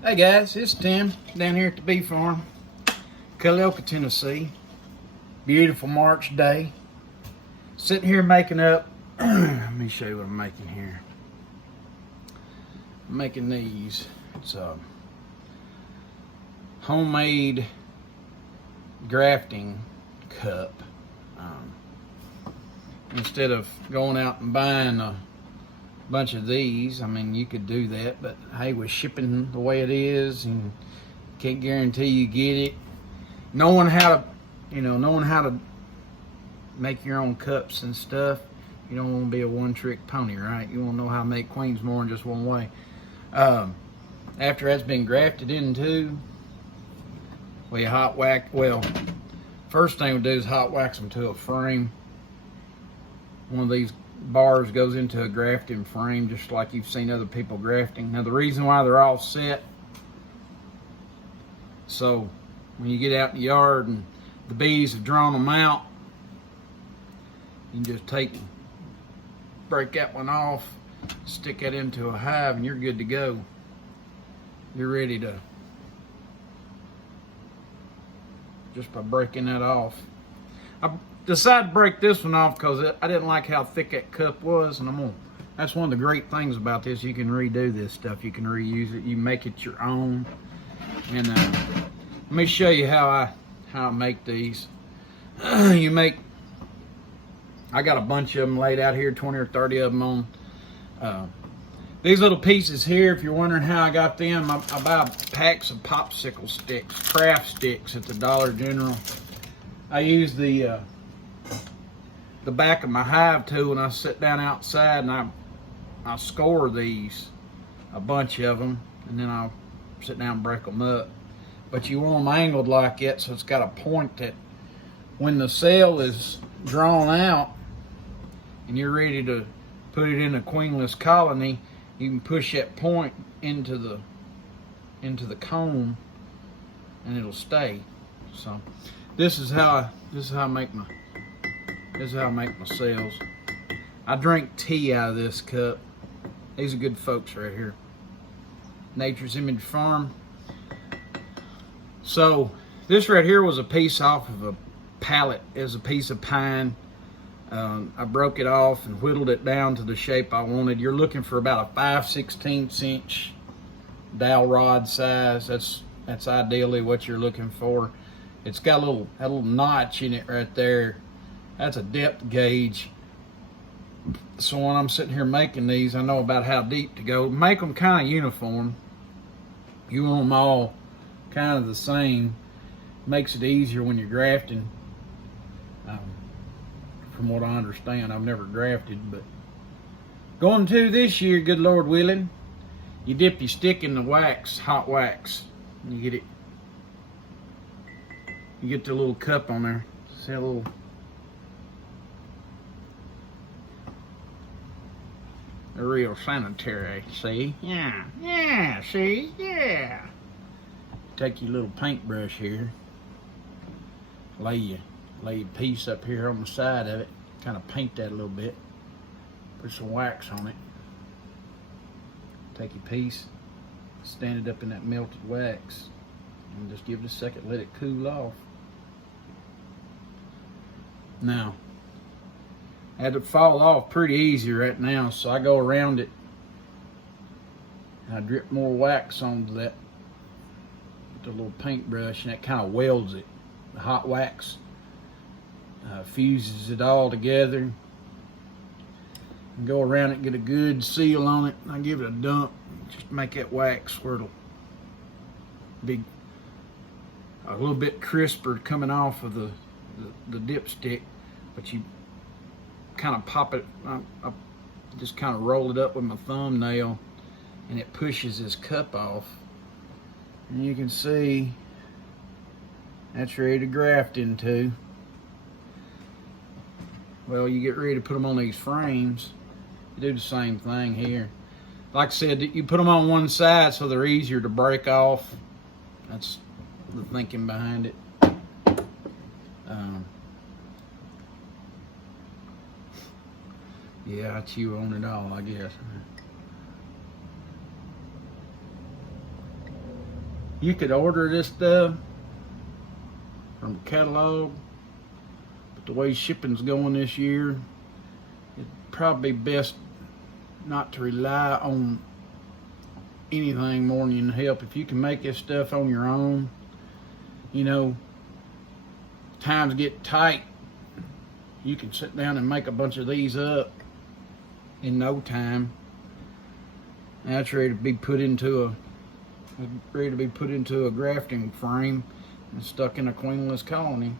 Hey guys, it's Tim down here at the bee farm, Culleoka, Tennessee. Beautiful March day. Sitting here making up, let me show you what I'm making here. I'm making these. It's a homemade grafting cup. Instead of going out and buying a bunch of these, I mean, you could do that, but hey, with shipping the way it is, and can't guarantee you get it. Knowing how to make your own cups and stuff, you don't want to be a one-trick pony, right? You want to know how to make queens more than just one way. After that's been grafted into, we hot wax. Well, first thing we do is hot wax them to a frame. One of these bars goes into a grafting frame, just like you've seen other people grafting. Now, the reason why they're all set, so when you get out in the yard and the bees have drawn them out, you can just break that one off, stick that into a hive, and you're good to go. You're ready to, just by breaking that off. I decided to break this one off because I didn't like how thick that cup was, and that's one of the great things about this. You can redo this stuff. You can reuse it. You make it your own. And let me show you how I make these. I got a bunch of them laid out here, 20 or 30 of them on. These little pieces here, if you're wondering how I got them, I buy packs of popsicle sticks, craft sticks at the Dollar General. I use the back of my hive tool when I sit down outside, and I score these, a bunch of them, and then I'll sit down and break them up. But you want them angled like that, so it's got a point that when the cell is drawn out and you're ready to put it in a queenless colony, you can push that point into the comb and it'll stay. So this is how I make my cells. I drink tea out of this cup. These are good folks right here. Nature's Image Farm. So this right here was a piece off of a pallet. It was a piece of pine. I broke it off and whittled it down to the shape I wanted. You're looking for about a 5/16 inch dowel rod size. That's ideally what you're looking for. It's got a little notch in it right there. That's a depth gauge. So when I'm sitting here making these, I know about how deep to go. Make them kind of uniform. You want them all kind of the same. Makes it easier when you're grafting. From what I understand, I've never grafted, but going to this year, good Lord willing, you dip your stick in the wax, hot wax. You get the little cup on there. See a little. They're real sanitary, see? Yeah, see? Yeah. Take your little paintbrush here, lay your piece up here on the side of it, kind of paint that a little bit, put some wax on it. Take your piece, stand it up in that melted wax, and just give it a second, let it cool off. Now, I had to fall off pretty easy right now, so I go around it and I drip more wax onto that with the little paintbrush, and that kind of welds it. The hot wax fuses it all together, and go around it and get a good seal on it. I give it a dump, just make that wax where it'll be a little bit crisper coming off of the dipstick, but you kind of pop it. I just kind of roll it up with my thumbnail, and it pushes this cup off, and you can see that's ready to graft into. Well, you get ready to put them on these frames, you do the same thing here. Like I said, you put them on one side so they're easier to break off. That's the thinking behind it. Yeah, I chew on it all, I guess. You could order this stuff from the catalog, but the way shipping's going this year, it'd probably be best not to rely on anything more than help. If you can make this stuff on your own, you know, times get tight, you can sit down and make a bunch of these up in no time. That's ready to be put into a grafting frame and stuck in a queenless colony.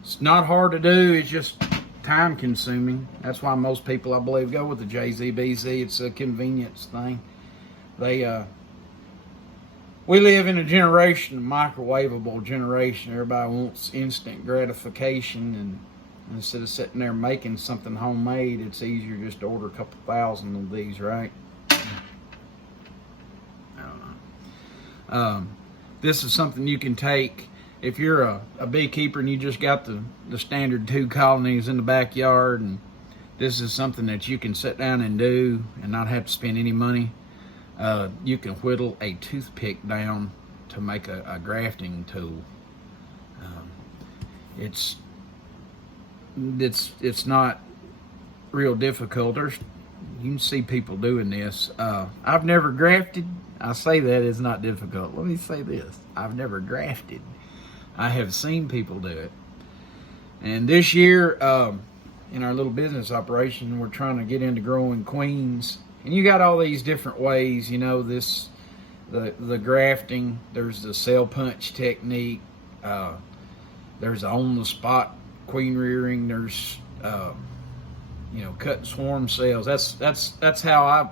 It's not hard to do, it's just time consuming. That's why most people, I believe, go with the JZBZ. It's a convenience thing. We live in a generation, a microwavable generation. Everybody wants instant gratification, and instead of sitting there making something homemade, it's easier just to order a couple thousand of these, right? I don't know. This is something you can take if you're a beekeeper and you just got the standard 2 colonies in the backyard, and this is something that you can sit down and do and not have to spend any money. You can whittle a toothpick down to make a grafting tool. It's not real difficult. You can see people doing this. I've never grafted. I say that it's not difficult. Let me say this. I've never grafted. I have seen people do it. And this year, in our little business operation, we're trying to get into growing queens. And you got all these different ways, you know, the grafting, there's the cell punch technique, there's on-the-spot queen rearing, there's, you know, cutting swarm cells. That's how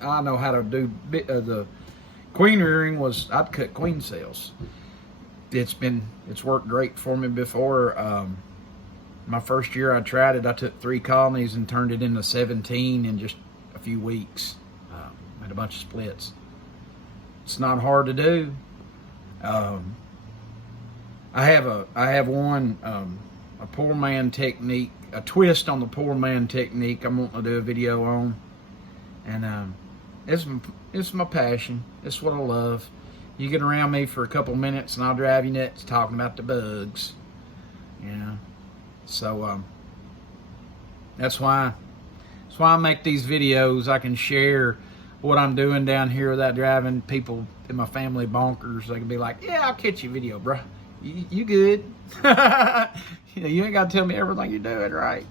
I know how to do the queen rearing. Was I'd cut queen cells. It's worked great for me before. My first year I tried it, I took 3 colonies and turned it into 17 in just a few weeks. Had a bunch of splits. It's not hard to do. I have one, a poor man technique, a twist on the poor man technique I'm wanting to do a video on. And it's my passion. It's what I love. You get around me for a couple minutes and I'll drive you nuts talking about the bugs. You know. So that's why I make these videos. I can share what I'm doing down here without driving people in my family bonkers. They can be like, yeah, I'll catch your video, bro. You good. You know, you ain't got to tell me everything you're doing, right?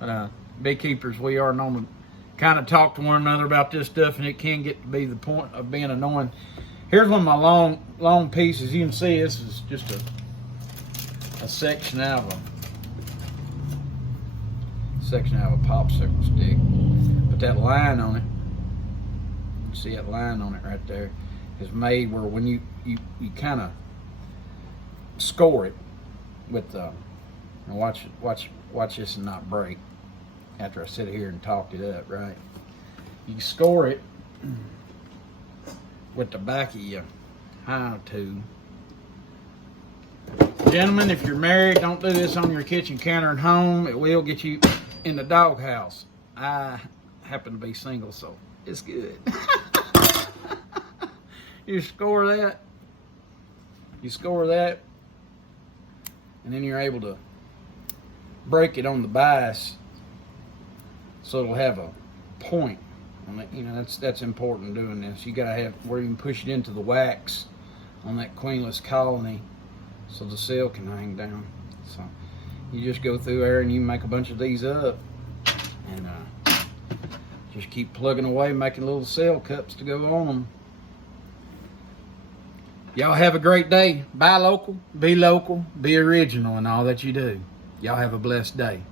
But beekeepers, we are known to kind of talk to one another about this stuff, and it can get to be the point of being annoying. Here's one of my long pieces. You can see this is just a section out of a popsicle stick. But that line on it, you see that line on it right there, is made where when you kind of score it with and watch this and not break after I sit here and talked it up, right? You score it with the back of your hive tube. Gentlemen, if you're married, don't do this on your kitchen counter at home. It will get you in the doghouse. I happen to be single, so it's good. You score that, and then you're able to break it on the bias so it'll have a point on it. You know, that's important doing this. You gotta have where you can push it into the wax on that queenless colony so the cell can hang down. So you just go through there and you make a bunch of these up and just keep plugging away, making little cell cups to go on them. Y'all have a great day. Buy local, be original in all that you do. Y'all have a blessed day.